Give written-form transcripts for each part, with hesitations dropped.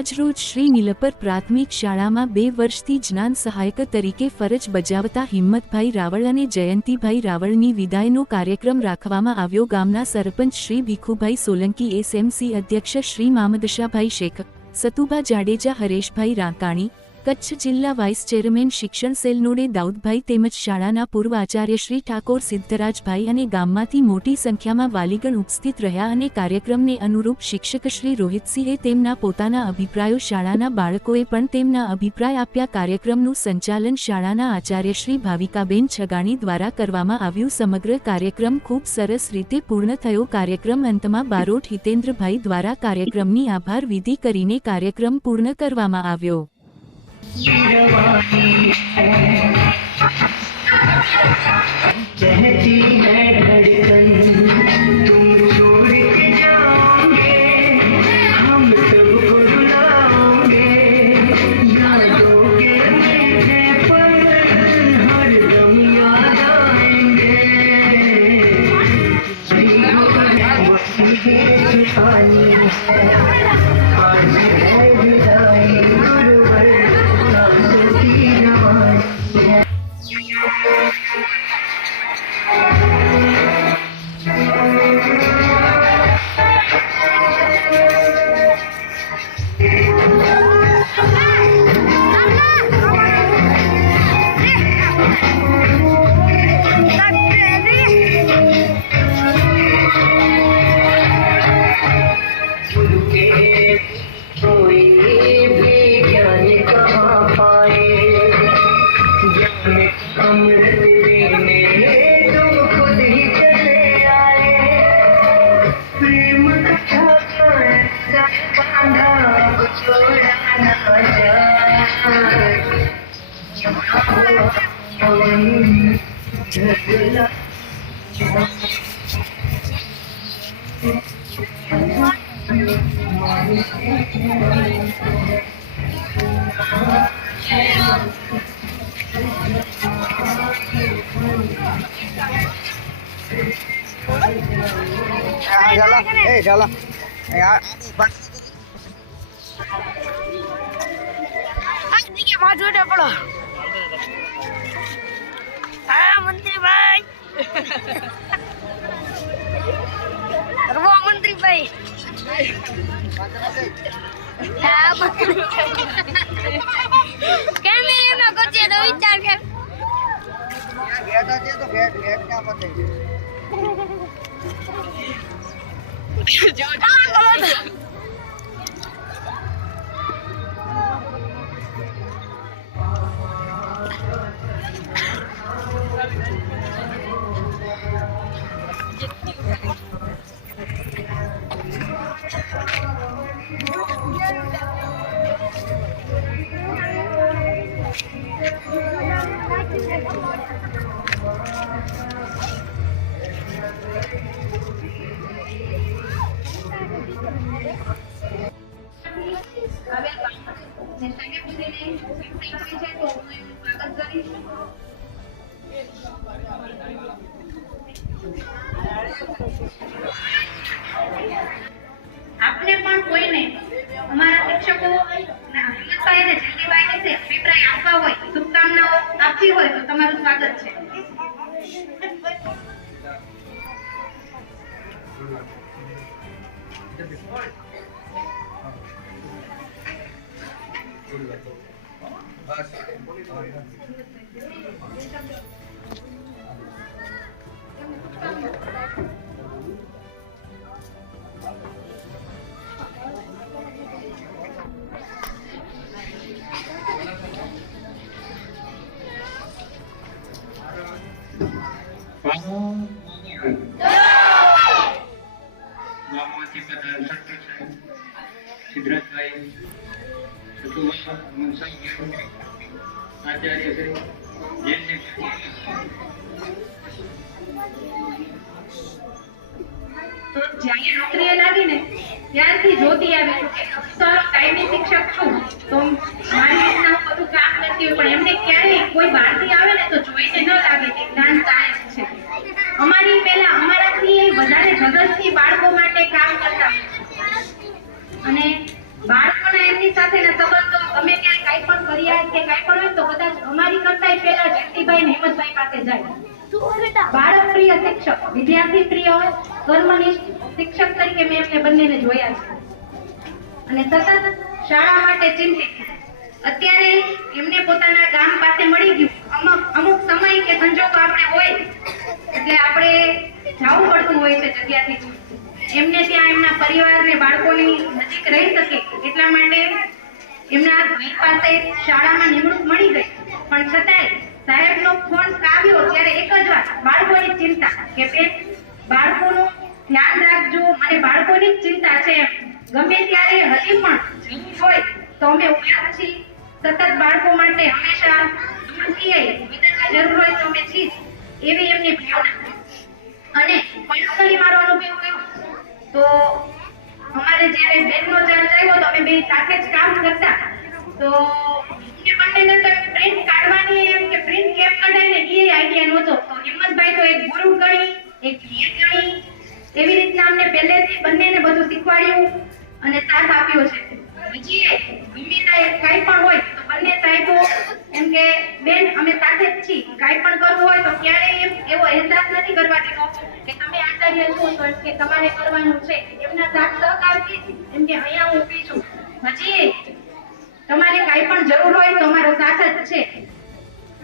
આજરોજ શ્રી નીલપર પ્રાથમિક શાળામાં 2 વર્ષથી જ્ઞાન સહાયક તરીકે ફરજ બજાવતા હિંમતભાઈ રાવળ અને જયંતિભાઈ રાવળની વિદાયનો કાર્યક્રમ રાખવામાં આવ્યો। ગામના સરપંચ શ્રી ભીખુભાઈ સોલંકી, એસએમસી અધ્યક્ષ શ્રી મામદશાભાઈ શેખ, સતુભા જાડેજા, હરેશભાઈ રાંકાણી, કચ્છ જિલ્લા વાઇસ ચેરમેન શિક્ષણ સેલ નોડે દાઉદભાઈ તેમજ શાળાના પૂર્વ આચાર્ય શ્રી ઠાકોર સિદ્ધરાજભાઈ અને ગામમાંથી મોટી સંખ્યામાં વાલીગણ ઉપસ્થિત રહ્યા અને કાર્યક્રમને અનુરૂપ શિક્ષક શ્રી રોહિતસિંહે તેમના પોતાના અભિપ્રાયો, શાળાના બાળકોએ પણ તેમના અભિપ્રાય આપ્યા। કાર્યક્રમનું સંચાલન શાળાના આચાર્ય શ્રી ભાવિકાબેન છગાણી દ્વારા કરવામાં આવ્યું। સમગ્ર કાર્યક્રમ ખૂબ સરસ રીતે પૂર્ણ થયો। કાર્યક્રમ અંતમાં બારોટ હિતેન્દ્રભાઈ દ્વારા કાર્યક્રમની આભાર વિધિ કરીને કાર્યક્રમ પૂર્ણ કરવામાં આવ્યો। कहती है धड़कन तुम छोड़ के जाओगे, हम सबको रुलाओगे, यादों के मीठे पल हरदम याद आएंगे। चलो यार पड़ो। हाँ मंत्री भाई, वो मंत्री भाई, हाँ मंत्री क्या मेरे में कुछ है तो विचार कर। गेट है तो गेट क्या पता है? आपने पण कोઈને અમારા શિક્ષકો હિંમતભાઈ અને જયંતિભાઈ વિશે અભિપ્રાય આપવા હોય, શુભકામનાઓ આપવી હોય તો તમારું સ્વાગત છે। સિદ્ધરાજભાઈ, સતુભા, આચાર્ય શ્રી તો જ્યારે નોકરીએ લાગીને ત્યારથી જોતી આવી કે સર કાયમી શિક્ષક છું તો મારી રીતના હું બધું કામ કરતી હોય, પણ એમને ક્યારેય કોઈ બહારથી આવે ને તો જોઈને ન લાગે કે જ્ઞાન સહાયક છે। અમારી પહેલા અમારાથી વધારે જગતથી બાળકો માટે કામ કરતા અને બાળકોને એમની હોય ને હિંમતભાઈ પાસે જાય. બાળક પ્રિય શિક્ષક, વિદ્યાર્થી પ્રિય કર્મનિષ્ઠ શિક્ષક તરીકે મેં એમને બંનેને જોયા છે અને સતત શાળા માટે ચિંતિત. અત્યારે એમને પોતાના ગામ પાસે મળી ગયું. અમુક સમય કે સંજોગો આપણે હોય એટલે આપણે જવું પડતું હોય છે જગ્યાથી. એમને ત્યાં એમના પરિવાર ને બાળકોની નજીક રહી શકે એટલા માટે એમના ભાઈ પાસે શાળામાં નિમણૂક મળી ગઈ. પણ છતાંય સાહેબનો ફોન આવ્યો ત્યારે એક જ વાત, બાળકોની ચિંતા કે બેન બાળકોનું ધ્યાન રાખજો, મને બાળકોની જ ચિંતા છે. ગમે ત્યારે હજી પણ જરૂર હોય તો અમે ઉભા છીએ. સતત બાળકો માટે હંમેશા દૂર થઈએ, મદદની જરૂર હોય તો અમે છીએ એવી એમની ભાવના. અને પર્સનલી મારો અનુભવ કયો તો અમારે જ્યારે બેનનો ચાર્જ આવ્યો તો અમે બે સાથે જ કામ કરતા. તો અમને બંનેને તો પ્રિન્ટ કાઢવાની એમ કે પ્રિન્ટ કેમ કઢાય ને એ આઈડિયા નહોતો. તો હિંમતભાઈ તો એક ગુરુ ગણી, એક ધીર ગણી, એવી રીતના અમને પહેલેથી બંનેને બધું શીખવાડ્યું અને સાથ આપ્યો છે. હજી ગમે કાંઈ પણ હોય તો બંને સાહેબો એમ કે બેન અમે સાથે જ છીએ, કાંઈ પણ કરવું હોય તો ક્યારેય એવો અહેસાસ નથી કરવા દીધો કે તમે આચાર્ય છો તો કે તમારે કરવાનું છે. એમના સાથ સહકારથી એમ કે અહીંયા હું ઊભી છું, હજી તમારે કાંઈ પણ જરૂર હોય તો અમારો સાથ જ છે.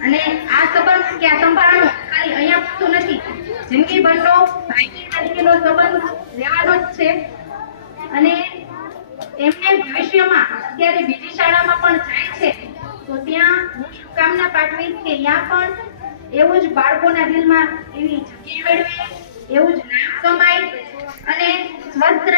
અને આ સંબંધ કે આ સંભાળનો ખાલી અહીંયા પૂરતું નથી, જિંદગીભરનો ભાઈ તરીકેનો સંબંધ રહેવાનો જ છે. અને એમને ભવિષ્યમાં અત્યારે બીજી શાળામાં પણ જાય છે તો ત્યાં હું શુભકામના પાઠવીશ કે ત્યાં પણ એવું જ બાળકોના દિલમાં એવી જગ્યા મેળવે, એવું જ નામ કમાય અને સ્વસ્થ